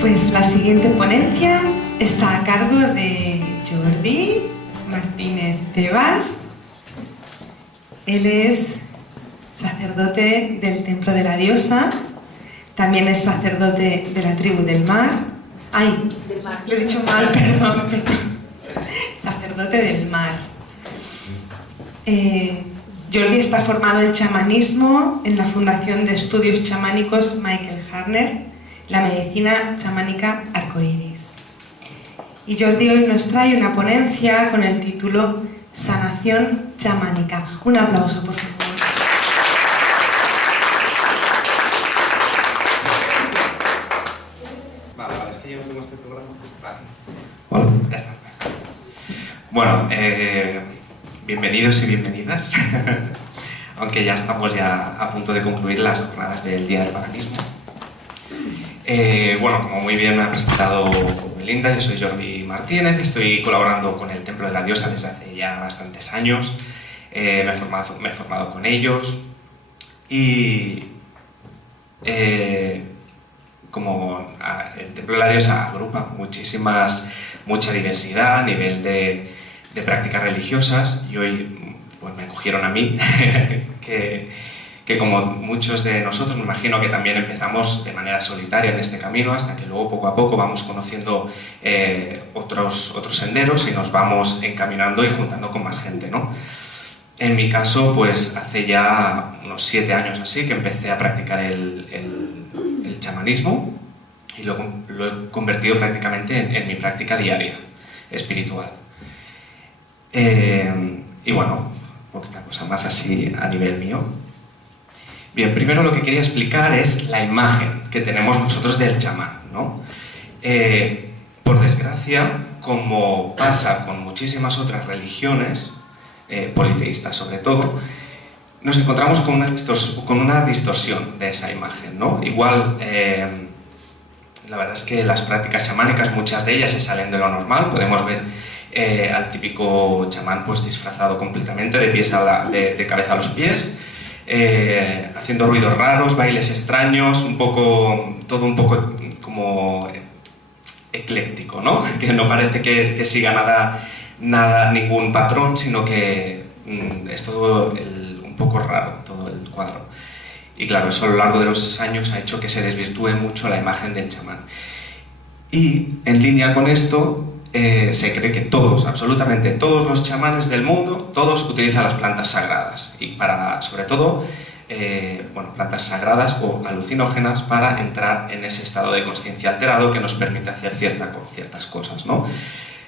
Pues la siguiente ponencia está a cargo de Jordi Martínez Tebas. Él es sacerdote del Templo de la Diosa, también es sacerdote de la tribu del mar. ¡Ay! Del mar. Lo he dicho mal, perdón. Sacerdote del mar. Jordi está formado en chamanismo en la Fundación de Estudios Chamánicos Michael Harner, la medicina chamánica arcoíris. Y Jordi hoy nos trae una ponencia con el título Sanación chamánica. Un aplauso, por favor. Vale, es que yo no tengo este programa. Vale. Hola, ya está. Bueno, bienvenidos y bienvenidas, aunque ya estamos a punto de concluir las jornadas del Día del Paganismo. Bueno, como muy bien me ha presentado Belinda, yo soy Jordi Martínez, estoy colaborando con el Templo de la Diosa desde hace ya bastantes años, me he formado con ellos y como el Templo de la Diosa agrupa mucha diversidad a nivel de prácticas religiosas, y hoy pues me cogieron a mí, que como muchos de nosotros me imagino que también empezamos de manera solitaria en este camino, hasta que luego poco a poco vamos conociendo otros senderos y nos vamos encaminando y juntando con más gente, ¿no? En mi caso, pues hace ya unos 7 años así que empecé a practicar el chamanismo y lo he convertido prácticamente en mi práctica diaria, espiritual. Y bueno, poquita cosa más así a nivel mío. Bien, primero lo que quería explicar es la imagen que tenemos nosotros del chamán, ¿no? Por desgracia, como pasa con muchísimas otras religiones, politeístas sobre todo, nos encontramos con una distorsión de esa imagen, ¿no? Igual, la verdad es que las prácticas chamánicas, muchas de ellas se salen de lo normal. Podemos ver al típico chamán pues disfrazado completamente de cabeza a los pies, haciendo ruidos raros, bailes extraños, todo un poco como ecléctico, ¿no? Que no parece que siga ningún patrón, sino que es todo un poco raro, todo el cuadro. Y claro, eso a lo largo de los años ha hecho que se desvirtúe mucho la imagen del chamán. Y en línea con esto, se cree que absolutamente todos los chamanes del mundo, todos utilizan las plantas sagradas, y sobre todo, plantas sagradas o alucinógenas para entrar en ese estado de consciencia alterado que nos permite hacer ciertas cosas, ¿no?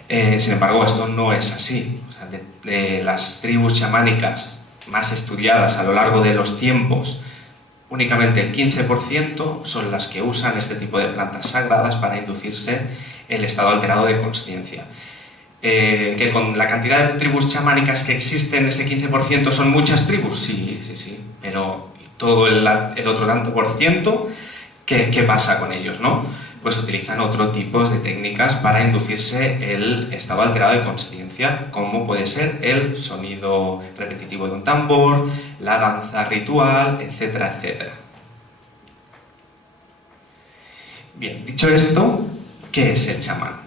Sin embargo, esto no es así. O sea, de las tribus chamánicas más estudiadas a lo largo de los tiempos, únicamente el 15% son las que usan este tipo de plantas sagradas para inducirse el estado alterado de consciencia. Que con la cantidad de tribus chamánicas que existen, ese 15% son muchas tribus, sí, pero todo el otro tanto por ciento, ¿qué pasa con ellos, no? Pues utilizan otro tipo de técnicas para inducirse el estado alterado de consciencia, como puede ser el sonido repetitivo de un tambor, la danza ritual, etcétera, etcétera. Bien, dicho esto, ¿qué es el chamán?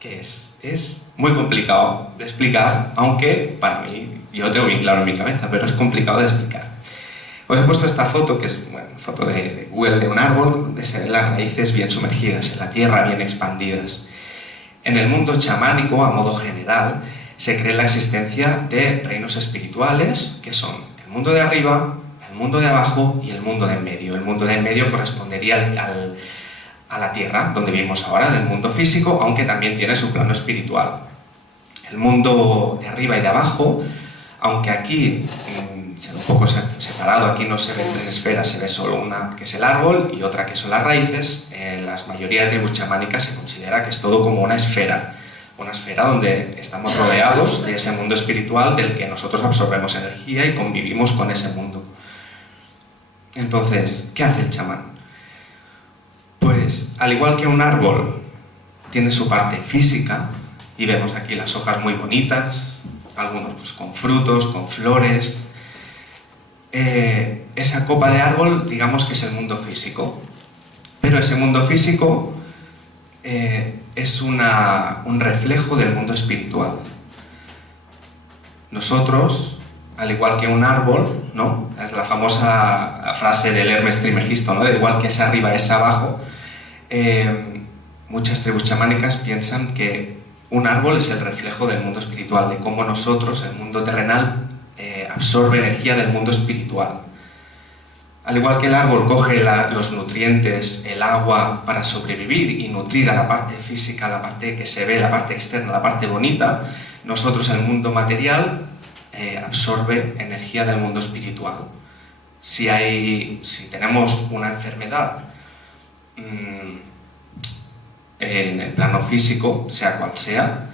¿Qué es? Es muy complicado de explicar, aunque para mí, yo lo tengo bien claro en mi cabeza, pero es complicado de explicar. Os he puesto esta foto, que es una foto de Google de un árbol, donde se ven las raíces bien sumergidas en la tierra, bien expandidas. En el mundo chamánico, a modo general, se cree la existencia de reinos espirituales, que son el mundo de arriba, el mundo de abajo y el mundo de en medio. El mundo de en medio correspondería a la tierra, donde vivimos ahora, en el mundo físico, aunque también tiene su plano espiritual. El mundo de arriba y de abajo, aunque aquí un poco separado, aquí no se ven 3 esferas, se ve solo una, que es el árbol, y otra que son las raíces. En la mayoría de tribus chamánicas se considera que es todo como una esfera donde estamos rodeados de ese mundo espiritual del que nosotros absorbemos energía y convivimos con ese mundo. Entonces, ¿qué hace el chamán? Pues, al igual que un árbol tiene su parte física, y vemos aquí las hojas muy bonitas, algunos pues con frutos, con flores. Esa copa de árbol, digamos que es el mundo físico, Pero ese mundo físico es un reflejo del mundo espiritual. Nosotros, al igual que un árbol, ¿no? Es la famosa frase del Hermes Trismegisto, ¿no? De igual que es arriba es abajo. Muchas tribus chamánicas piensan que un árbol es el reflejo del mundo espiritual, de cómo nosotros, el mundo terrenal, absorbe energía del mundo espiritual. Al igual que el árbol coge los nutrientes, el agua para sobrevivir y nutrir a la parte física, la parte que se ve, la parte externa, la parte bonita, nosotros el mundo material absorbe energía del mundo espiritual. Si tenemos una enfermedad en el plano físico, sea cual sea,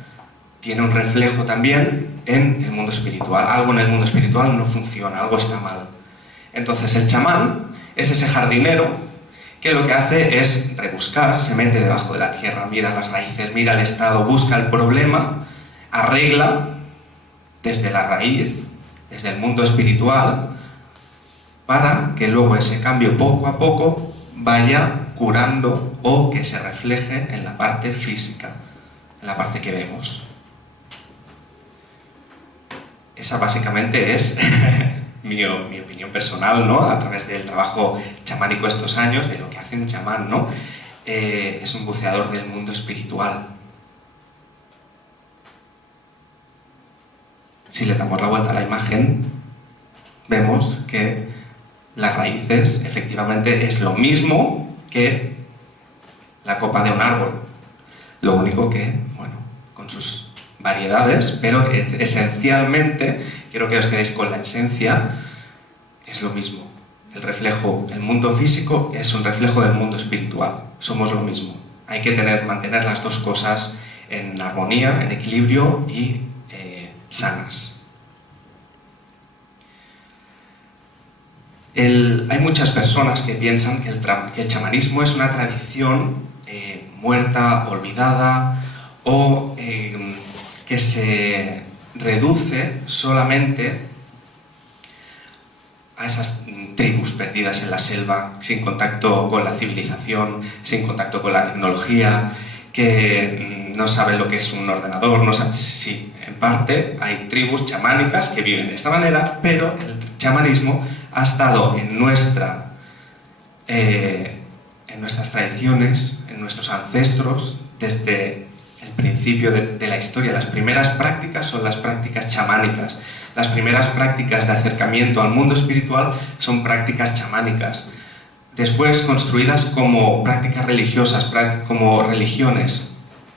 tiene un reflejo también en el mundo espiritual. Algo en el mundo espiritual no funciona, algo está mal. Entonces el chamán es ese jardinero que lo que hace es rebuscar, se mete debajo de la tierra, mira las raíces, mira el estado, busca el problema, arregla desde la raíz, desde el mundo espiritual, para que luego ese cambio poco a poco vaya curando o que se refleje en la parte física, en la parte que vemos. Esa básicamente es mi opinión personal, ¿no? A través del trabajo chamánico estos años, de lo que hace un chamán, ¿no? Es un buceador del mundo espiritual. Si le damos la vuelta a la imagen, vemos que las raíces efectivamente es lo mismo que la copa de un árbol. Lo único que, bueno, con sus variedades, pero esencialmente, quiero que os quedéis con la esencia, es lo mismo. El reflejo, el mundo físico es un reflejo del mundo espiritual. Somos lo mismo. Hay que mantener las dos cosas en armonía, en equilibrio y sanas. Hay muchas personas que piensan que el chamanismo es una tradición muerta, olvidada, o que se reduce solamente a esas tribus perdidas en la selva, sin contacto con la civilización, sin contacto con la tecnología, que no saben lo que es un ordenador, no saben. Sí, en parte hay tribus chamánicas que viven de esta manera, pero el chamanismo ha estado en nuestras tradiciones, en nuestros ancestros, desde el principio de la historia. Las primeras prácticas son las prácticas chamánicas. Las primeras prácticas de acercamiento al mundo espiritual son prácticas chamánicas. Después construidas como prácticas religiosas, como religiones.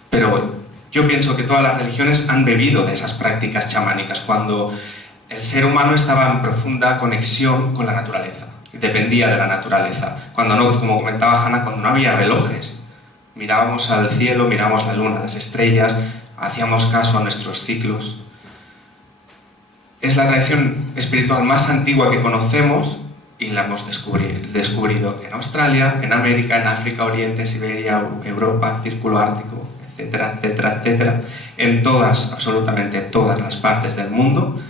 Pero yo pienso que todas las religiones han bebido de esas prácticas chamánicas cuando el ser humano estaba en profunda conexión con la naturaleza, dependía de la naturaleza. Cuando no, como comentaba Hannah, cuando no había relojes, mirábamos al cielo, mirábamos la luna, las estrellas, hacíamos caso a nuestros ciclos. Es la tradición espiritual más antigua que conocemos y la hemos descubrido en Australia, en América, en África, Oriente, Siberia, Europa, Círculo Ártico, etcétera, etcétera, etcétera. En todas, absolutamente todas las partes del mundo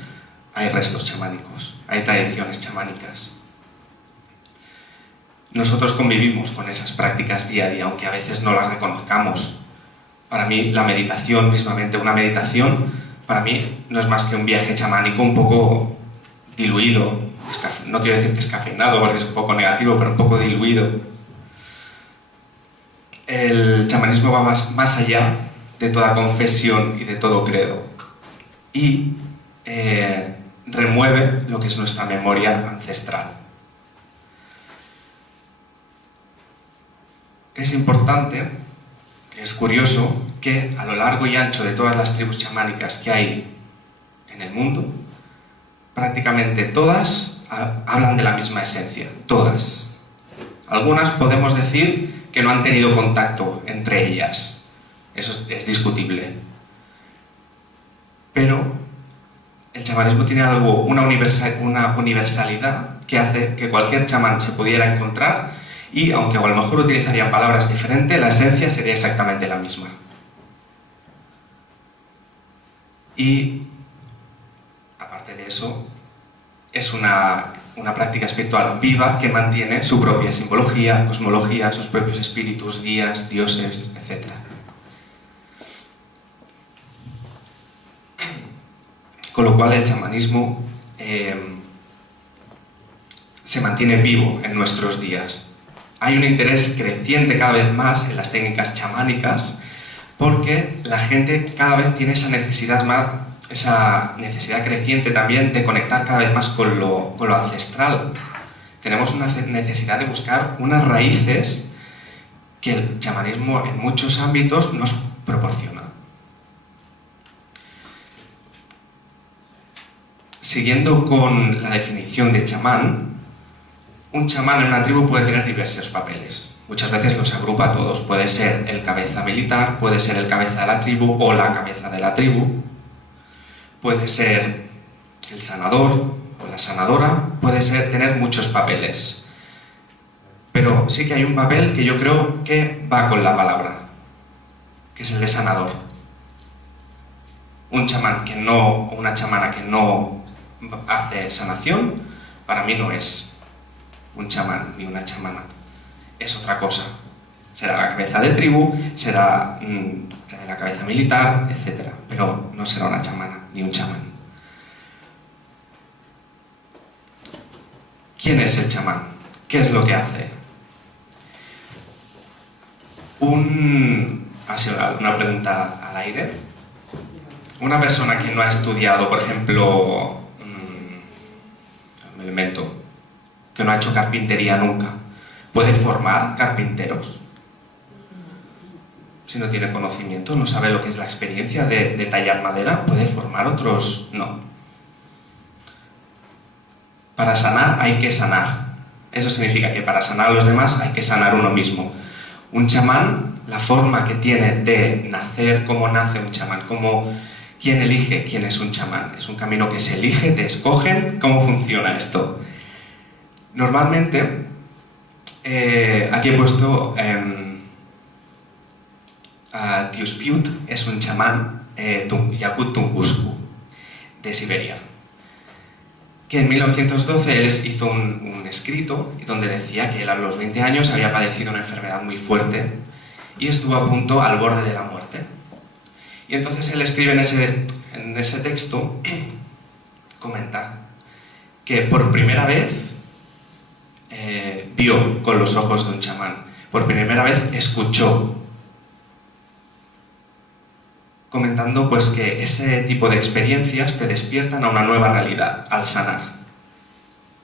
hay restos chamánicos, hay tradiciones chamánicas. Nosotros convivimos con esas prácticas día a día, aunque a veces no las reconozcamos. Para mí, la meditación, mismamente una meditación, para mí no es más que un viaje chamánico un poco diluido. No quiero decir descafeinado, porque es un poco negativo, pero un poco diluido. El chamanismo va más allá de toda confesión y de todo credo. Y remueve lo que es nuestra memoria ancestral. Es importante, es curioso, que a lo largo y ancho de todas las tribus chamánicas que hay en el mundo, prácticamente todas hablan de la misma esencia, todas. Algunas podemos decir que no han tenido contacto entre ellas, eso es discutible. Pero el chamanismo tiene una universalidad que hace que cualquier chamán se pudiera encontrar y, aunque a lo mejor utilizarían palabras diferentes, la esencia sería exactamente la misma. Y, aparte de eso, es una práctica espiritual viva que mantiene su propia simbología, cosmología, sus propios espíritus, guías, dioses, etc. Con lo cual el chamanismo se mantiene vivo en nuestros días. Hay un interés creciente cada vez más en las técnicas chamánicas porque la gente cada vez tiene esa necesidad creciente también de conectar cada vez más con lo ancestral. Tenemos una necesidad de buscar unas raíces que el chamanismo en muchos ámbitos nos proporciona. Siguiendo con la definición de chamán, un chamán en una tribu puede tener diversos papeles. Muchas veces los agrupa a todos. Puede ser el cabeza militar, puede ser el cabeza de la tribu o la cabeza de la tribu. Puede ser el sanador o la sanadora. Puede tener muchos papeles. Pero sí que hay un papel que yo creo que va con la palabra, que es el de sanador. Un chamán o una chamana que no hace sanación, para mí no es un chamán ni una chamana. Es otra cosa. Será la cabeza de tribu, será la cabeza militar, etc. Pero no será una chamana ni un chamán. ¿Quién es el chamán? ¿Qué es lo que hace? Ha sido una pregunta al aire. Una persona que no ha estudiado, por ejemplo, me lo invento, que no ha hecho carpintería nunca, ¿puede formar carpinteros? Si no tiene conocimiento, no sabe lo que es la experiencia de tallar madera, ¿puede formar otros? No. Para sanar hay que sanar. Eso significa que para sanar a los demás hay que sanar uno mismo. Un chamán, la forma que tiene de nacer, cómo nace un chamán, ¿quién elige quién es un chamán? ¿Es un camino que se elige, te escogen? ¿Cómo funciona esto? Normalmente, aquí he puesto Tiuspiut, es un chamán Yakut Tunguska, de Siberia, que en 1912 él hizo un escrito donde decía que él a los 20 años había padecido una enfermedad muy fuerte y estuvo a punto al borde de la muerte. Y entonces él escribe en ese texto, comenta que por primera vez vio con los ojos de un chamán, por primera vez escuchó, comentando pues que ese tipo de experiencias te despiertan a una nueva realidad al sanar.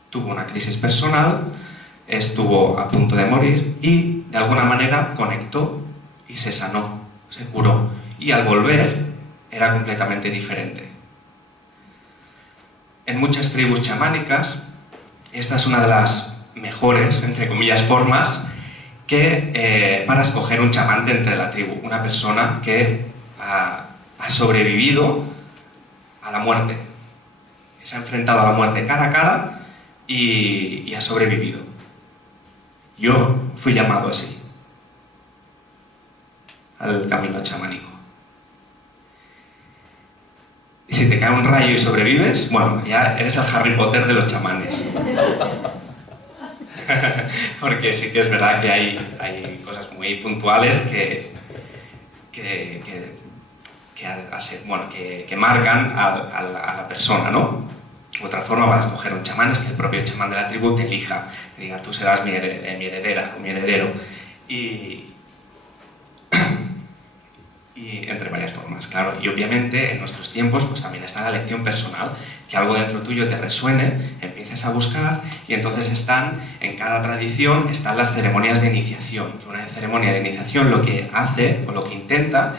Tuvo una crisis personal, estuvo a punto de morir y de alguna manera conectó y se sanó, se curó. Y al volver era completamente diferente. En muchas tribus chamánicas, esta es una de las mejores, entre comillas, formas para escoger un chamán de entre la tribu, una persona que ha sobrevivido a la muerte, se ha enfrentado a la muerte cara a cara y ha sobrevivido. Yo fui llamado así al camino chamánico. Y si te cae un rayo y sobrevives, bueno, ya eres el Harry Potter de los chamanes. Porque sí que es verdad que hay cosas muy puntuales que marcan a la persona, ¿no? Otra forma para escoger un chamán es que el propio chamán de la tribu te elija, te diga, tú serás mi heredera o mi heredero. Y entre varias formas, claro. Y obviamente en nuestros tiempos pues también está la elección personal, que algo dentro tuyo te resuene, empieces a buscar y entonces en cada tradición están las ceremonias de iniciación. Y una ceremonia de iniciación lo que hace o lo que intenta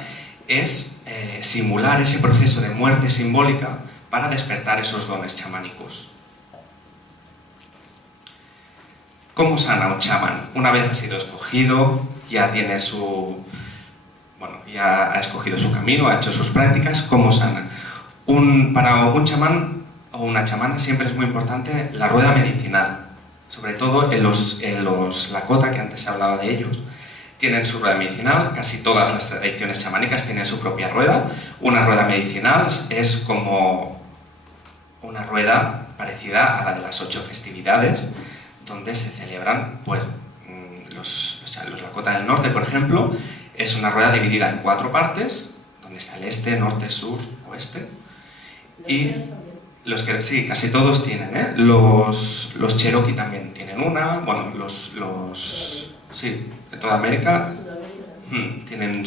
es simular ese proceso de muerte simbólica para despertar esos dones chamánicos. ¿Cómo sana un chamán? Una vez ha sido escogido, ya tiene ya ha escogido su camino, ha hecho sus prácticas, ¿cómo sana? Para un chamán o una chamana siempre es muy importante la rueda medicinal, sobre todo en los Lakota, que antes se hablaba de ellos. Tienen su rueda medicinal, casi todas las tradiciones chamánicas tienen su propia rueda. Una rueda medicinal es como una rueda parecida a la de las 8 festividades, donde se celebran pues, los Lakota del Norte, por ejemplo, es una rueda dividida en 4 partes, donde está el este, norte, sur, oeste. Y sí, casi todos tienen, ¿eh? Los Cherokee también tienen una, bueno, sí, de toda América tienen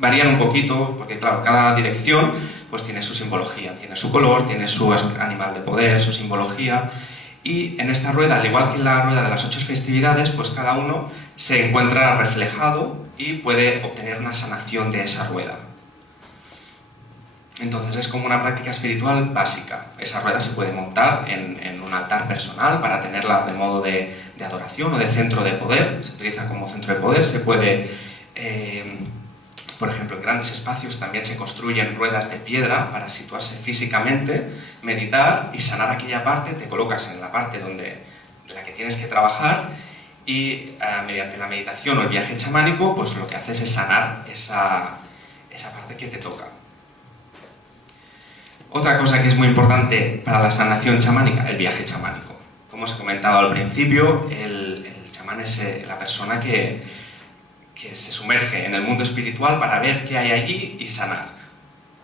varían un poquito, porque claro, cada dirección pues tiene su simbología, tiene su color, tiene su animal de poder, su simbología, y en esta rueda, al igual que en la rueda de las 8 festividades, pues cada uno se encuentra reflejado y puede obtener una sanación de esa rueda. Entonces es como una práctica espiritual básica. Esa rueda se puede montar en un altar personal para tenerla de modo de adoración o de centro de poder. Se utiliza como centro de poder. Se puede, por ejemplo, en grandes espacios también se construyen ruedas de piedra para situarse físicamente, meditar y sanar aquella parte. Te colocas en la parte en la que tienes que trabajar y mediante la meditación o el viaje chamánico, pues lo que haces es sanar esa parte que te toca. Otra cosa que es muy importante para la sanación chamánica, el viaje chamánico. Como os he comentado al principio, el chamán es la persona que se sumerge en el mundo espiritual para ver qué hay allí y sanar.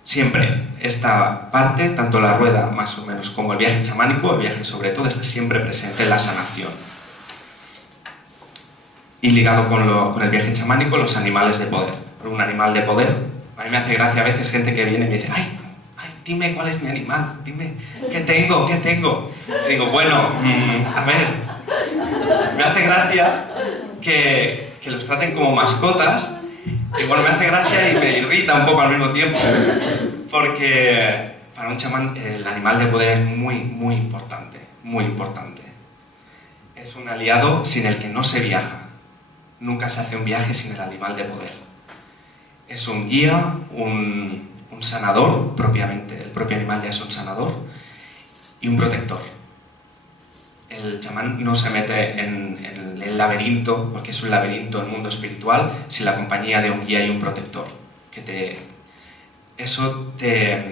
Siempre esta parte, tanto la rueda más o menos como el viaje chamánico, el viaje sobre todo, está siempre presente en la sanación. Y ligado con el viaje chamánico, los animales de poder. Un animal de poder, a mí me hace gracia a veces gente que viene y me dice ¡ay! Dime cuál es mi animal, dime, ¿qué tengo? Y digo, bueno, a ver, me hace gracia que los traten como mascotas, y bueno, me hace gracia y me irrita un poco al mismo tiempo, porque para un chamán el animal de poder es muy, muy importante, muy importante. Es un aliado sin el que no se viaja, nunca se hace un viaje sin el animal de poder. Es un guía, un sanador, propiamente, el propio animal ya es un sanador, y un protector. El chamán no se mete en el laberinto, porque es un laberinto en el mundo espiritual, sin la compañía de un guía y un protector. Eso te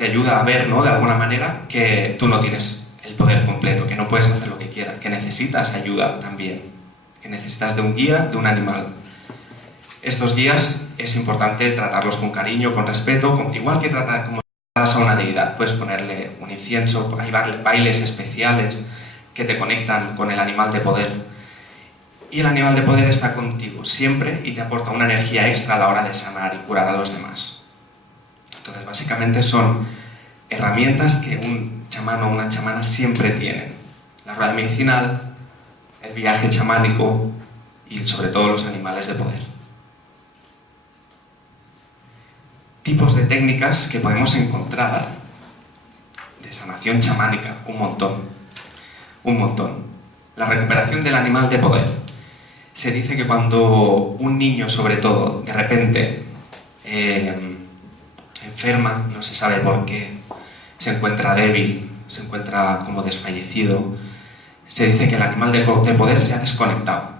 ayuda a ver, ¿no?, de alguna manera, que tú no tienes el poder completo, que no puedes hacer lo que quieras, que necesitas ayuda también, que necesitas de un guía, de un animal. Estos guías es importante tratarlos con cariño, con respeto, igual que tratar como a una deidad. Puedes ponerle un incienso, hay bailes especiales que te conectan con el animal de poder. Y el animal de poder está contigo siempre y te aporta una energía extra a la hora de sanar y curar a los demás. Entonces, básicamente son herramientas que un chamán o una chamana siempre tienen. La rueda medicinal, el viaje chamánico y sobre todo los animales de poder. Tipos de técnicas que podemos encontrar de sanación chamánica, un montón. La recuperación del animal de poder. Se dice que cuando un niño, sobre todo, de repente enferma, no se sabe por qué, se encuentra débil, se encuentra como desfallecido, se dice que el animal de poder se ha desconectado.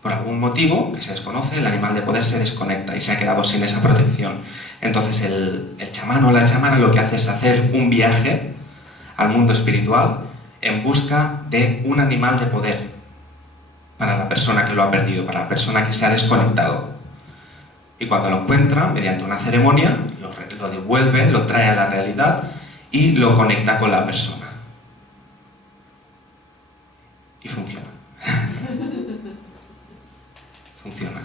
Por algún motivo que se desconoce, el animal de poder se desconecta y se ha quedado sin esa protección. Entonces el chamán o la chamana lo que hace es hacer un viaje al mundo espiritual en busca de un animal de poder para la persona que lo ha perdido, para la persona que se ha desconectado. Y cuando lo encuentra, mediante una ceremonia, lo devuelve, lo trae a la realidad y lo conecta con la persona. Y funciona. Funciona.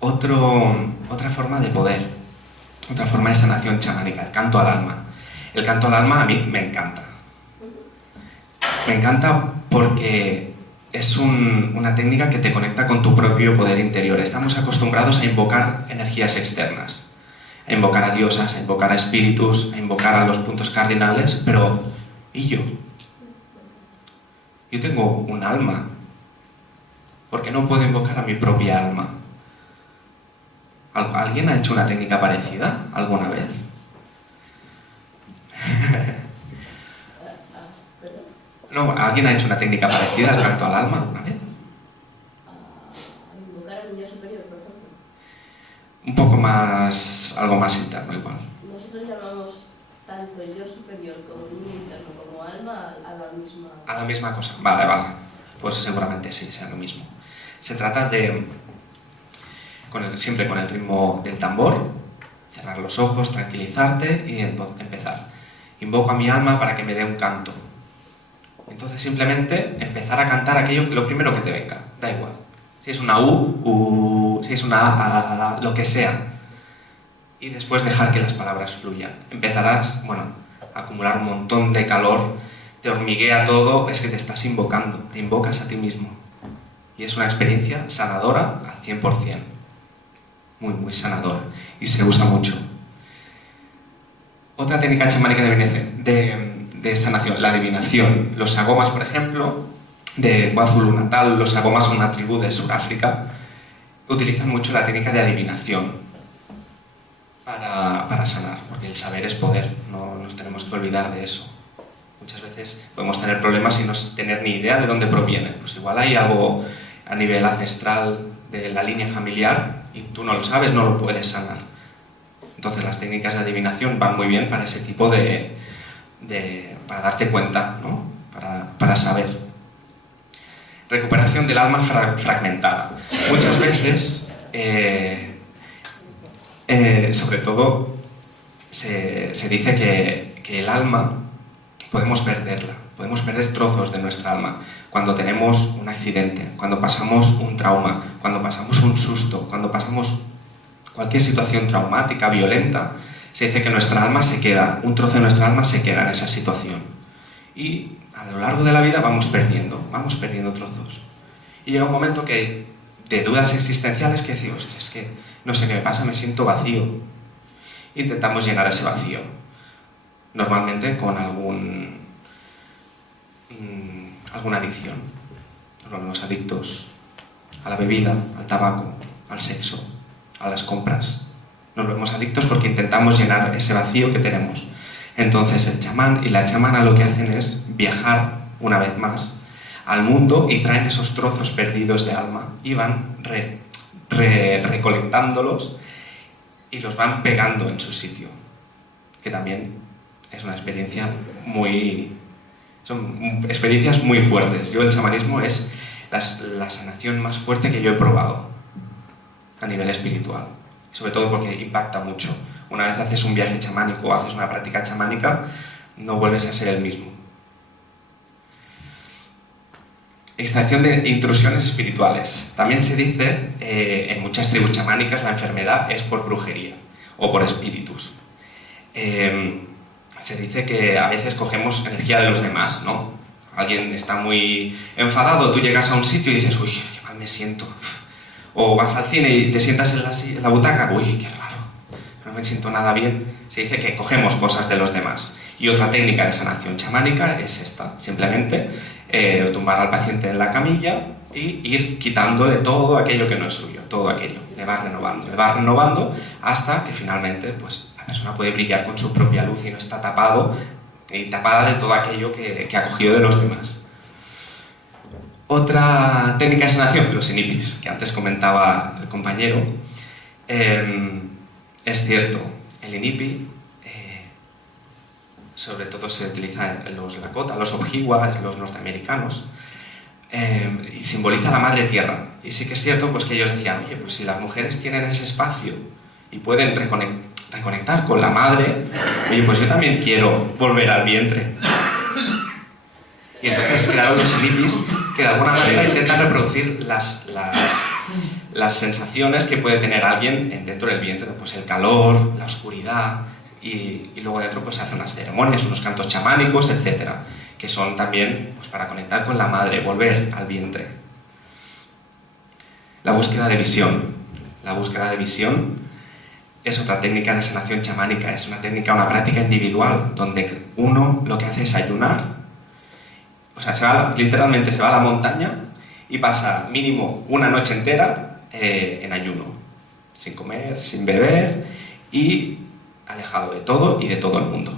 Otra forma de poder, otra forma de sanación chamánica, el canto al alma. El canto al alma a mí me encanta. Me encanta porque es una técnica que te conecta con tu propio poder interior. Estamos acostumbrados a invocar energías externas, a invocar a diosas, a invocar a espíritus, a invocar a los puntos cardinales, pero ¿y yo? Yo tengo un alma. ¿Por qué no puedo invocar a mi propia alma? ¿Alguien ha hecho una técnica parecida alguna vez? No, ¿alguien ha hecho una técnica parecida al canto al alma alguna vez? Invocar a mi yo superior, por ejemplo. Un poco más algo más interno igual. Nosotros llamamos tanto el yo superior como el niño interno como alma a la misma... A la misma cosa, vale, vale. Pues seguramente sí, sea lo mismo. Se trata de, siempre con el ritmo del tambor, cerrar los ojos, tranquilizarte y empezar. Invoco a mi alma para que me dé un canto. Entonces simplemente empezar a cantar aquello, lo primero que te venga, da igual. Si es una U, si es una A, lo que sea. Y después dejar que las palabras fluyan. Empezarás, a acumular un montón de calor, te hormiguea todo, es que te estás invocando, te invocas a ti mismo. Y es una experiencia sanadora al 100%. Muy, muy sanadora. Y se usa mucho. Otra técnica chamánica de sanación, la adivinación. Los sagomas, por ejemplo, de KwaZulu-Natal, los sagomas son una tribu de Sudáfrica, utilizan mucho la técnica de adivinación para sanar, porque el saber es poder, no nos tenemos que olvidar de eso. Muchas veces podemos tener problemas y no tener ni idea de dónde provienen. Pues igual hay algo a nivel ancestral de la línea familiar y tú no lo sabes, no lo puedes sanar. Entonces las técnicas de adivinación van muy bien para ese tipo para darte cuenta, ¿no? Para saber. Recuperación del alma fragmentada. Muchas veces, sobre todo, se dice que el alma podemos perderla, podemos perder trozos de nuestra alma cuando tenemos un accidente, cuando pasamos un trauma, cuando pasamos un susto, cuando pasamos cualquier situación traumática, violenta. Se dice que nuestra alma se queda, un trozo de nuestra alma se queda en esa situación. Y a lo largo de la vida vamos perdiendo trozos. Y llega un momento de dudas existenciales que decimos, ostras, es que no sé qué me pasa, me siento vacío. Intentamos llenar ese vacío. Normalmente con alguna adicción. Nos volvemos adictos a la bebida, al tabaco, al sexo, a las compras. Nos volvemos adictos porque intentamos llenar ese vacío que tenemos. Entonces el chamán y la chamana lo que hacen es viajar una vez más al mundo y traen esos trozos perdidos de alma y van recolectándolos y los van pegando en su sitio, que también es una experiencia son experiencias muy fuertes. El chamanismo es la sanación más fuerte que yo he probado a nivel espiritual, sobre todo porque impacta mucho. Una vez haces un viaje chamánico o haces una práctica chamánica, no vuelves a ser el mismo. Extracción de intrusiones espirituales. También se dice, en muchas tribus chamánicas, la enfermedad es por brujería o por espíritus. Se dice que a veces cogemos energía de los demás, ¿no? Alguien está muy enfadado, tú llegas a un sitio y dices, uy, qué mal me siento. O vas al cine y te sientas en la butaca, uy, qué raro, no me siento nada bien. Se dice que cogemos cosas de los demás. Y otra técnica de sanación chamánica es esta, simplemente tumbar al paciente en la camilla y ir quitándole todo aquello que no es suyo, todo aquello. Le va renovando hasta que finalmente pues, la persona puede brillar con su propia luz y no está tapada de todo aquello que ha cogido de los demás. Otra técnica de sanación, los inipis, que antes comentaba el compañero. Es cierto, el inipi sobre todo se utiliza en los Lakota, los Ojibwa, los norteamericanos, y simboliza la madre tierra. Y sí que es cierto pues, que ellos decían, oye, pues si las mujeres tienen ese espacio y pueden reconectar con la madre, oye, pues yo también quiero volver al vientre. Y entonces crearon los inipis que de alguna manera intentan reproducir las sensaciones que puede tener alguien dentro del vientre, pues el calor, la oscuridad, y luego dentro pues se hacen unas ceremonias, unos cantos chamánicos, etcétera, que son también pues, para conectar con la madre, volver al vientre. La búsqueda de visión. La búsqueda de visión es otra técnica de sanación chamánica, es una práctica individual, donde uno lo que hace es ayunar. O sea, literalmente se va a la montaña y pasa mínimo una noche entera en ayuno, sin comer, sin beber y alejado de todo y de todo el mundo,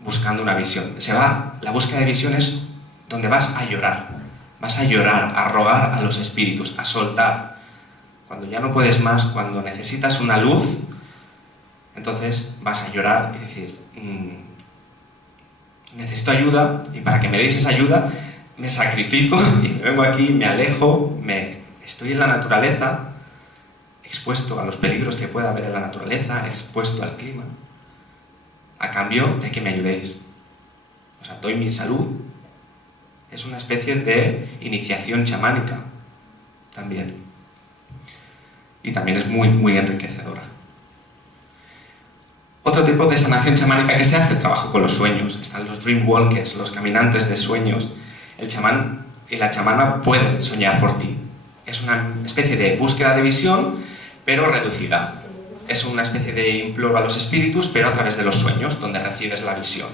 buscando una visión. La búsqueda de visión es donde vas a llorar, a rogar a los espíritus, a soltar. Cuando ya no puedes más, cuando necesitas una luz, Entonces vas a llorar y decir, necesito ayuda, y para que me deis esa ayuda me sacrifico y me vengo aquí, me alejo, estoy en la naturaleza, expuesto a los peligros que pueda haber en la naturaleza, expuesto al clima, a cambio de que me ayudéis. O sea, doy mi salud. Es una especie de iniciación chamánica también. Y también es muy, muy enriquecedora. Otro tipo de sanación chamánica que se hace, trabajo con los sueños. Están los dream walkers, los caminantes de sueños. El chamán y la chamana pueden soñar por ti. Es una especie de búsqueda de visión, pero reducida. Es una especie de imploro a los espíritus, pero a través de los sueños, donde recibes la visión.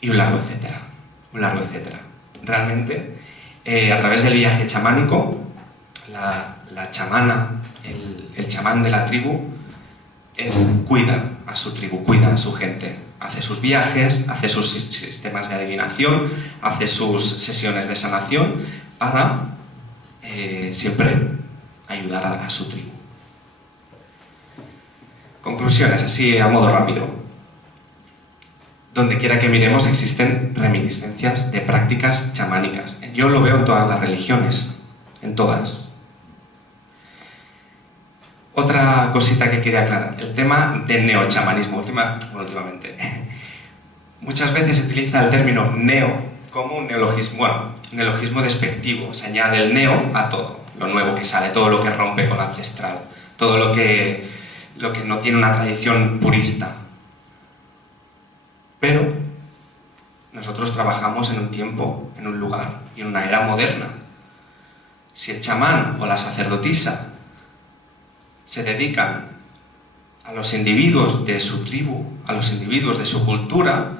Y un largo etcétera. Un largo etcétera. Realmente, a través del viaje chamánico, la chamana, el chamán de la tribu, cuida a su tribu, cuida a su gente. Hace sus viajes, hace sus sistemas de adivinación, hace sus sesiones de sanación para siempre ayudar a su tribu. Conclusiones, así a modo rápido. Donde quiera que miremos existen reminiscencias de prácticas chamánicas. Yo lo veo en todas las religiones, en todas. Otra cosita que quería aclarar, el tema del neochamanismo, últimamente. Muchas veces se utiliza el término neo como un neologismo despectivo. Se añade el neo a todo, lo nuevo que sale, todo lo que rompe con lo ancestral, todo lo que no tiene una tradición purista. Pero nosotros trabajamos en un tiempo, en un lugar y en una era moderna. Si el chamán o la sacerdotisa se dedican a los individuos de su tribu, a los individuos de su cultura,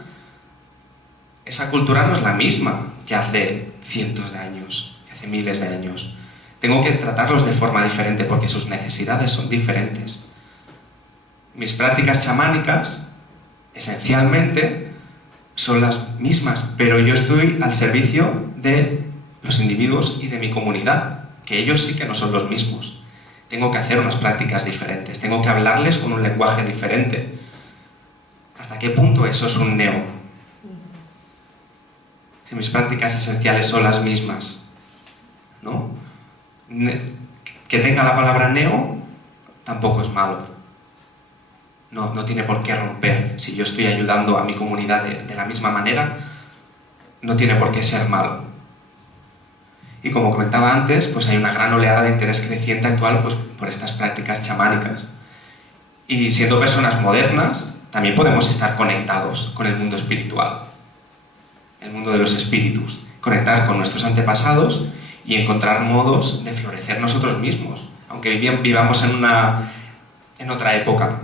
esa cultura no es la misma que hace cientos de años, que hace miles de años. Tengo que tratarlos de forma diferente porque sus necesidades son diferentes. Mis prácticas chamánicas, esencialmente, son las mismas, pero yo estoy al servicio de los individuos y de mi comunidad, que ellos sí que no son los mismos. Tengo que hacer unas prácticas diferentes, tengo que hablarles con un lenguaje diferente. ¿Hasta qué punto eso es un neo? Si mis prácticas esenciales son las mismas, ¿no? Que tenga la palabra neo tampoco es malo. No tiene por qué romper. Si yo estoy ayudando a mi comunidad de la misma manera, no tiene por qué ser malo. Y como comentaba antes, pues hay una gran oleada de interés creciente actual pues, por estas prácticas chamánicas. Y siendo personas modernas, también podemos estar conectados con el mundo espiritual, el mundo de los espíritus, conectar con nuestros antepasados y encontrar modos de florecer nosotros mismos, aunque vivamos en otra época,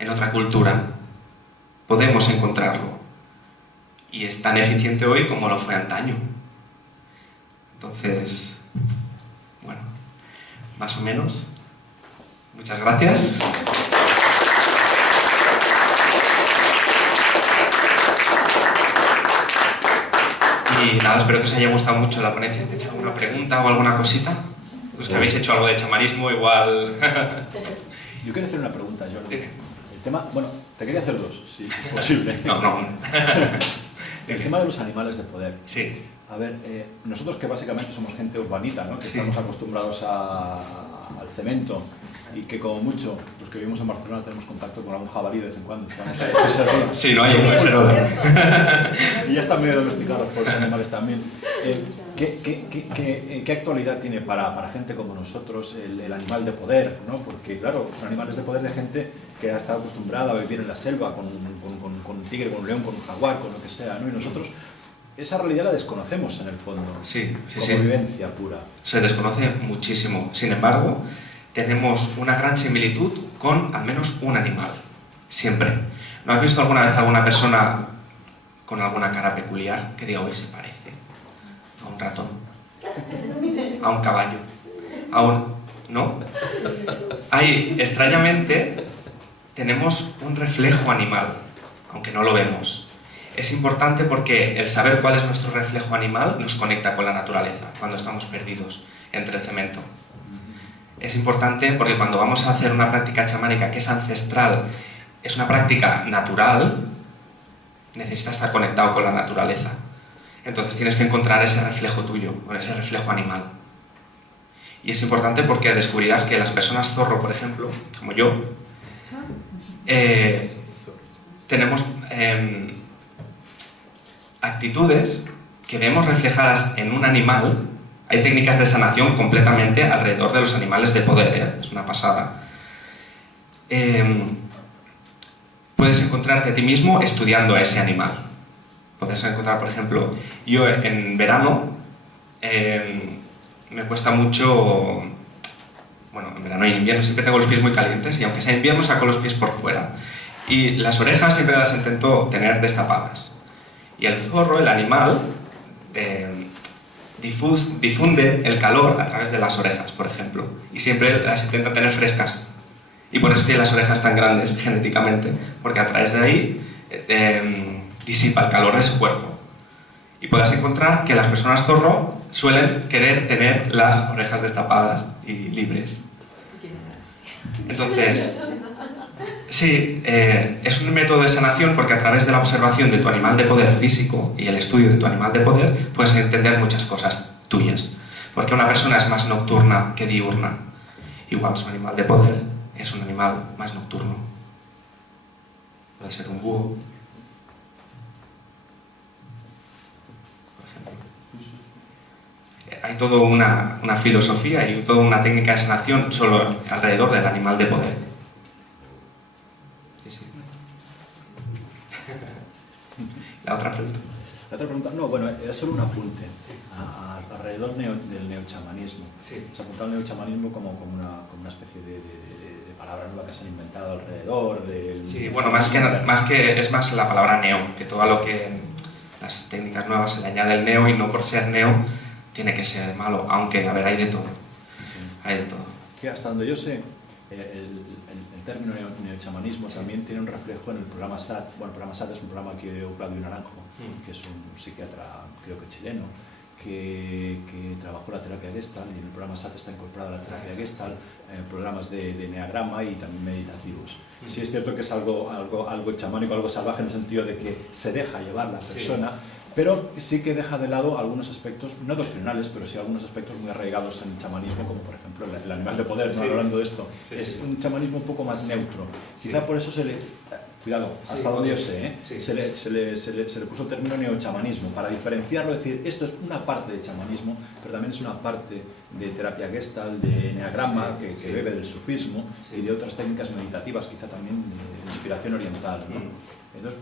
en otra cultura, podemos encontrarlo. Y es tan eficiente hoy como lo fue antaño. Entonces, bueno, más o menos. Muchas gracias. Y nada, espero que os haya gustado mucho la ponencia. ¿Te he hecho alguna pregunta o alguna cosita? Los que habéis hecho algo de chamanismo, igual... Yo quería hacer una pregunta, Jordi. Dime. El tema, bueno, te quería hacer dos, si es posible. No. El tema de los animales de poder. Sí. A ver, nosotros que básicamente somos gente urbanita, ¿no? Que Sí. estamos acostumbrados al cemento y que como mucho, los que vivimos en Barcelona tenemos contacto con algún jabalí de vez en cuando. Estamos ahí en Caserola. Sí, no hay un caserola. Y ya están medio domesticados por los animales también. ¿Qué actualidad tiene para gente como nosotros el animal de poder, ¿no? Porque, claro, son animales de poder de gente que ha estado acostumbrada a vivir en la selva con un tigre, con un león, con un jaguar, con lo que sea, ¿no? Y nosotros esa realidad la desconocemos en el fondo, Sí. como vivencia pura. Se desconoce muchísimo. Sin embargo, tenemos una gran similitud con al menos un animal. Siempre. ¿No has visto alguna vez a alguna persona con alguna cara peculiar que diga, hoy se parece a un ratón, a un caballo, ¿no? Ahí, extrañamente, tenemos un reflejo animal, aunque no lo vemos. Es importante porque el saber cuál es nuestro reflejo animal nos conecta con la naturaleza cuando estamos perdidos entre el cemento. es importante porque cuando vamos a hacer una práctica chamánica que es ancestral, es una práctica natural, necesitas estar conectado con la naturaleza. Entonces tienes que encontrar ese reflejo tuyo, ese reflejo animal. Y es importante porque descubrirás que las personas zorro, por ejemplo, como yo, tenemos actitudes que vemos reflejadas en un animal. Hay técnicas de sanación completamente alrededor de los animales de poder, ¿eh? Es una pasada. Puedes encontrarte a ti mismo estudiando a ese animal. Puedes encontrar, por ejemplo, yo en verano me cuesta mucho, bueno, en verano y en invierno siempre tengo los pies muy calientes y aunque sea invierno saco los pies por fuera. Y las orejas siempre las intento tener destapadas. Y el zorro, el animal, difunde el calor a través de las orejas, por ejemplo, y siempre las intenta tener frescas. Y por eso tiene las orejas tan grandes genéticamente, porque a través de ahí disipa el calor de su cuerpo. Y podrás encontrar que las personas zorro suelen querer tener las orejas destapadas y libres. Entonces, sí, es un método de sanación porque a través de la observación de tu animal de poder físico y el estudio de tu animal de poder puedes entender muchas cosas tuyas. Porque una persona es más nocturna que diurna. Igual su animal de poder es un animal más nocturno. Puede ser un búho, por ejemplo. Hay toda una filosofía y toda una técnica de sanación solo alrededor del animal de poder. Sí, sí. La otra pregunta. La otra pregunta, no, bueno, era solo un apunte alrededor del neochamanismo. Sí. Se ha apuntado al neochamanismo como una especie de palabra nueva que se han inventado alrededor del... Sí, bueno, más que es más la palabra neo, que todo lo que las técnicas nuevas se le añade el neo y no por ser neo tiene que ser malo, aunque, a ver, hay de todo. Sí. Hay de todo. Es que hasta donde yo sé, el término neochamanismo también tiene un reflejo en el programa SAT. Bueno, el programa SAT es un programa que dio Claudio Naranjo, que es un psiquiatra, creo que chileno, que trabajó la terapia Gestalt, y en el programa SAT está incorporada la terapia Gestalt, programas de enneagrama y también meditativos. Sí es cierto que es algo chamánico, algo salvaje en el sentido de que se deja llevar la persona, pero sí que deja de lado algunos aspectos, no doctrinales, pero sí algunos aspectos muy arraigados en el chamanismo, como por ejemplo el animal de poder, ¿no? Hablando de esto, es un chamanismo un poco más neutro. Quizá por eso se le... Cuidado, hasta donde yo sé, se le puso el término neochamanismo, para diferenciarlo, decir, esto es una parte de chamanismo, pero también es una parte de terapia Gestalt, de enneagrama, que bebe del sufismo y de otras técnicas meditativas, quizá también de inspiración oriental, ¿no? Entonces,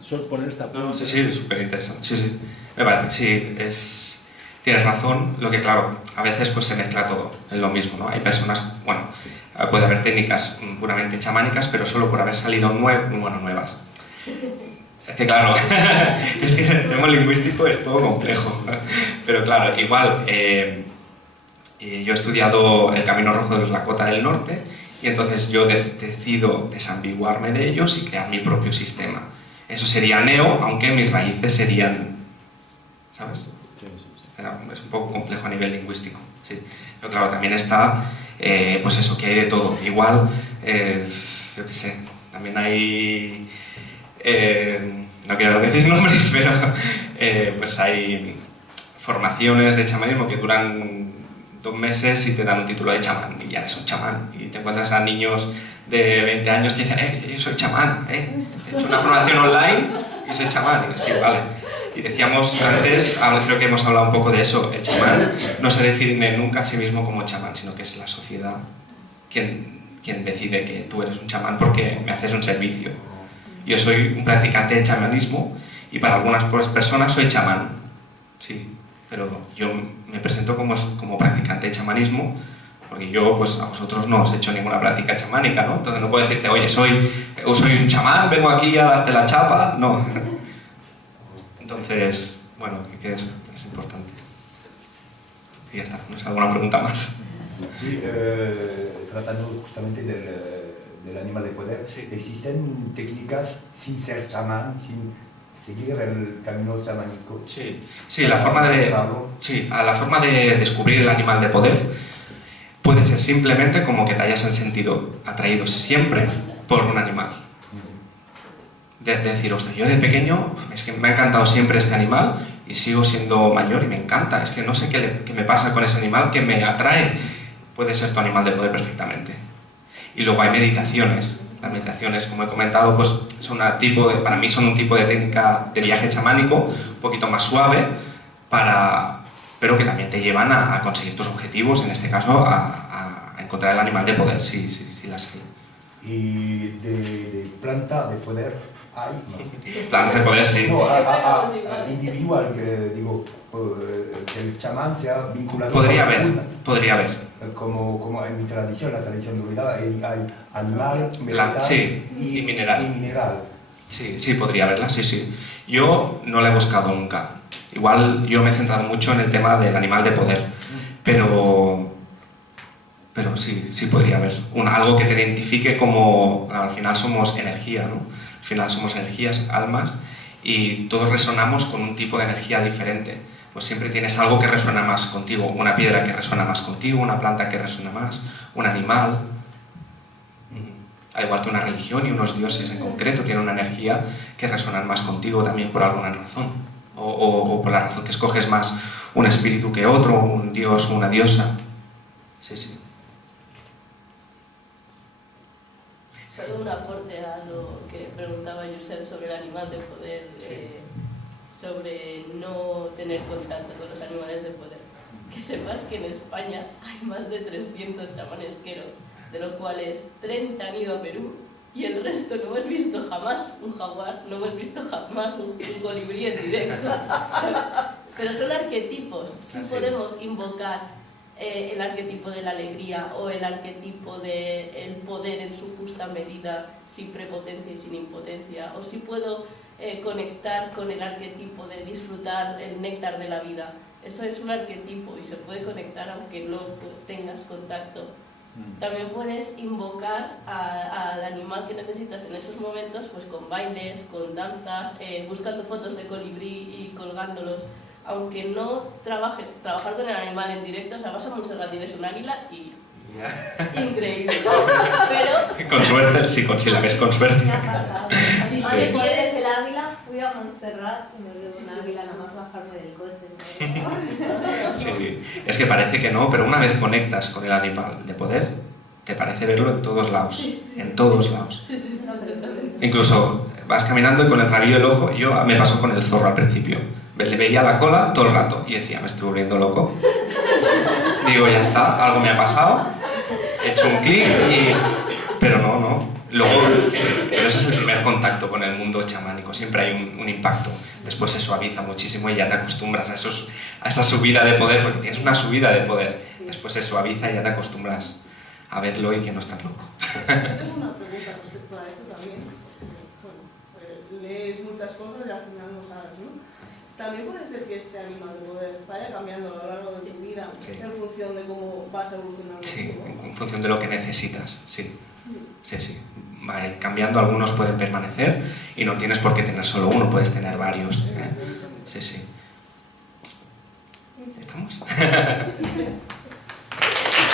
solo poner esta... Sí, súper interesante. Sí. Me parece, sí, tienes razón, lo que claro, a veces pues se mezcla todo, es lo mismo, ¿no? Hay personas, bueno, puede haber técnicas puramente chamánicas, pero solo por haber salido nuevas. Es que claro, es que el tema lingüístico es todo complejo, ¿no? Pero claro, igual, yo he estudiado el Camino Rojo de la Lakota del Norte y entonces yo decido desambiguarme de ellos y crear mi propio sistema. Eso sería neo, aunque mis raíces serían, ¿sabes? Es un poco complejo a nivel lingüístico, sí. Pero claro, también está, pues eso, que hay de todo. Igual, yo qué sé, también hay, no quiero decir nombres, pero pues hay formaciones de chamanismo que duran 2 meses y te dan un título de chamán y ya eres un chamán. Y te encuentras a niños de 20 años que dicen, yo soy chamán, he hecho una formación online y soy chamán. Y sí, vale. Y decíamos antes, creo que hemos hablado un poco de eso, el chamán no se define nunca a sí mismo como chamán, sino que es la sociedad quien decide que tú eres un chamán porque me haces un servicio. Yo soy un practicante de chamanismo y para algunas personas soy chamán, sí, pero yo me presento como practicante de chamanismo porque yo, pues a vosotros no os he hecho ninguna práctica chamánica, ¿no? Entonces no puedo decirte, oye, soy un chamán, vengo aquí a darte la chapa, no. Entonces, bueno, que es importante. Y ya está, ¿no es alguna pregunta más? Sí, tratando justamente del animal de poder, ¿existen técnicas sin ser chamán, sin seguir el camino chamánico? Sí, la forma de descubrir el animal de poder puede ser simplemente como que te hayas sentido atraído siempre por un animal. De decir, ostras, yo de pequeño es que me ha encantado siempre este animal y sigo siendo mayor y me encanta, es que no sé qué me pasa con ese animal que me atrae. Puede ser tu animal de poder perfectamente. Y luego hay meditaciones. Las meditaciones, como he comentado, pues son para mí son un tipo de técnica de viaje chamánico, un poquito más suave, pero que también te llevan a conseguir tus objetivos, en este caso a encontrar el animal de poder, sí las hay. Y de planta de poder hay, ¿no? Plantas de poder, sí. No, individual, que digo, que el chamán sea vinculado Podría haber. Como en mi tradición, la tradición druida, hay animal, vegetal y mineral. Y mineral. Sí, podría haberla, sí. Yo no la he buscado nunca. Igual yo me he centrado mucho en el tema del animal de poder, pero sí podría haber. Algo que te identifique como, al final somos energía, ¿no? Al final somos energías, almas, y todos resonamos con un tipo de energía diferente. Pues siempre tienes algo que resuena más contigo, una piedra que resuena más contigo, una planta que resuena más, un animal. Al igual que una religión y unos dioses en concreto tienen una energía que resuenan más contigo también por alguna razón. O por la razón que escoges más un espíritu que otro, un dios o una diosa. Sí. Solo un aporte a lo que preguntaba Josep sobre el animal de poder, sobre no tener contacto con los animales de poder. Que sepas que en España hay más de 300 chamanesqueros, de los cuales 30 han ido a Perú y el resto no hemos visto jamás un jaguar, no hemos visto jamás un colibrí en directo. Pero son arquetipos, sí podemos invocar el arquetipo de la alegría o el arquetipo del poder en su justa medida, sin prepotencia y sin impotencia, o si puedo conectar con el arquetipo de disfrutar el néctar de la vida. Eso es un arquetipo y se puede conectar aunque no tengas contacto. También puedes invocar al animal que necesitas en esos momentos, pues con bailes, con danzas, buscando fotos de colibrí y colgándolos. Aunque no trabajar con el animal en directo, o sea, vas a Montserrat y ves un águila y... increíble. Pero... Con suerte, si la ves con suerte. Me ha pasado. Si Si se quieres el águila, fui a Montserrat y me veo un águila nada más bajarme del coche. Sí, es que parece que no, pero una vez conectas con el animal de poder, te parece verlo en todos lados. En todos lados. Sí, totalmente. Incluso vas caminando y con el rabillo del ojo, me pasó con el zorro al principio. Le veía la cola todo el rato y decía, me estoy volviendo loco. Digo, ya está, algo me ha pasado, he hecho un clic pero no. Luego, pero ese es el primer contacto con el mundo chamánico, siempre hay un impacto. Después se suaviza muchísimo y ya te acostumbras a esa subida de poder, porque tienes una subida de poder. Después se suaviza y ya te acostumbras a verlo y que no estás loco. Tengo una pregunta respecto a esto también. Bueno, lees muchas cosas y al final no sabes, ¿no? También puede ser que este animal de poder vaya cambiando a lo largo de tu vida en función de cómo vas evolucionando. Sí, en función de lo que necesitas, sí. Va a ir cambiando, algunos pueden permanecer y no tienes por qué tener solo uno, puedes tener varios. Sí. ¿Estamos?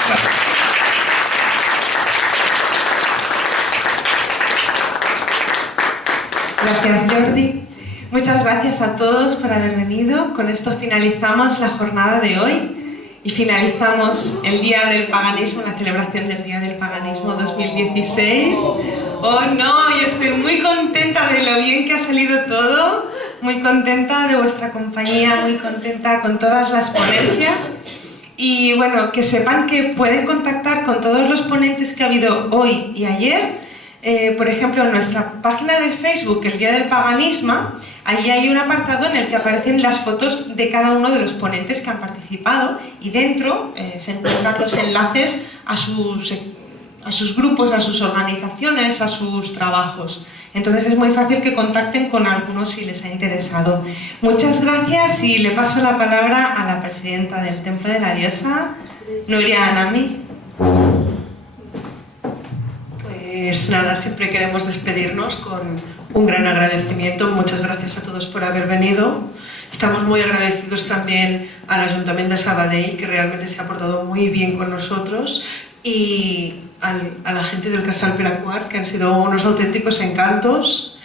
Gracias. Gracias, Jordi. Muchas gracias a todos por haber venido. Con esto finalizamos la jornada de hoy y finalizamos el Día del Paganismo, la celebración del Día del Paganismo 2016. Oh no, yo estoy muy contenta de lo bien que ha salido todo, muy contenta de vuestra compañía, muy contenta con todas las ponencias. Y bueno, que sepan que pueden contactar con todos los ponentes que ha habido hoy y ayer. Por ejemplo, en nuestra página de Facebook, el Día del Paganismo, ahí hay un apartado en el que aparecen las fotos de cada uno de los ponentes que han participado y dentro se encuentran los enlaces a sus grupos, a sus organizaciones, a sus trabajos. Entonces es muy fácil que contacten con algunos si les ha interesado. Muchas gracias y le paso la palabra a la presidenta del Templo de la Diosa, Nuria Anami. Pues nada, siempre queremos despedirnos con un gran agradecimiento. Muchas gracias a todos por haber venido Estamos muy agradecidos también al Ayuntamiento de Sabadell, que realmente se ha portado muy bien con nosotros, y a la gente del Casal Peracuart, que han sido unos auténticos encantos.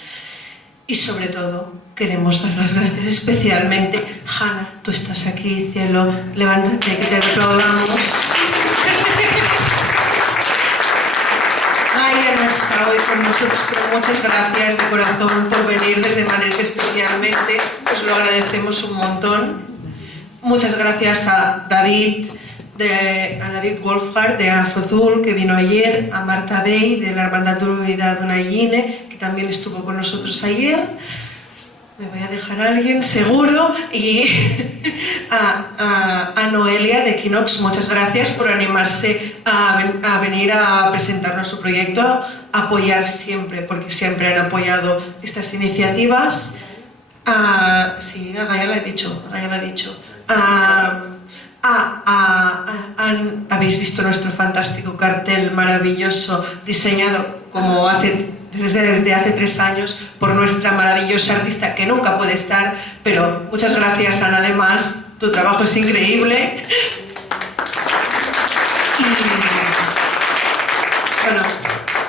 Y sobre todo, queremos dar las gracias especialmente. Hanna, tú estás aquí, cielo, levántate, que te aplaudamos. Gaia no está hoy con nosotros, pero muchas gracias de corazón por venir desde Madrid especialmente, os lo agradecemos un montón. Muchas gracias a David Wolfhard de Afrozul, que vino ayer, a Marta Bey de la Hermandad Unidad Unayine, que también estuvo con nosotros ayer. Me voy a dejar a alguien, seguro. Y a Noelia de Equinox, muchas gracias por animarse a venir a presentarnos su proyecto, a apoyar siempre, porque siempre han apoyado estas iniciativas. Sí, a Gaia la he dicho. Habéis visto nuestro fantástico cartel maravilloso, diseñado como desde hace 3 años por nuestra maravillosa artista, que nunca puede estar, pero muchas gracias, Ana, además, tu trabajo es increíble. Y bueno,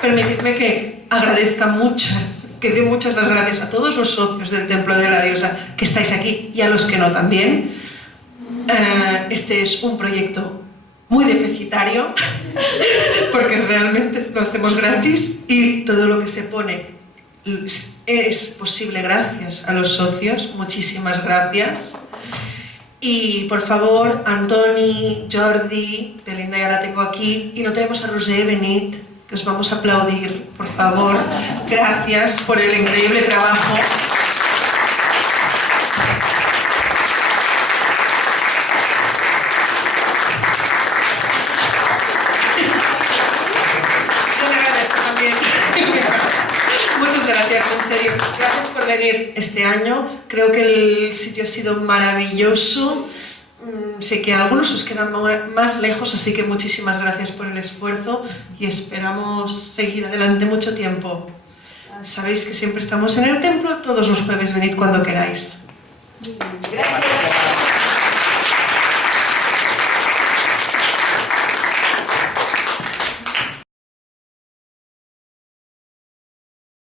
permitidme que agradezca mucho, que dé muchas las gracias a todos los socios del Templo de la Diosa que estáis aquí, y a los que no también. Este es un proyecto muy deficitario, porque realmente lo hacemos gratis, y todo lo que se pone es posible gracias a los socios. Muchísimas gracias. Y por favor, Antoni, Jordi, Belinda ya la tengo aquí, y no tenemos a Roger Benit, que os vamos a aplaudir, por favor. Gracias por el increíble trabajo. Muchas gracias, en serio. Gracias por venir este año. Creo que el sitio ha sido maravilloso. Sé que algunos os quedan más lejos, así que muchísimas gracias por el esfuerzo y esperamos seguir adelante mucho tiempo. Sabéis que siempre estamos en el templo, todos los jueves, venid cuando queráis. Gracias.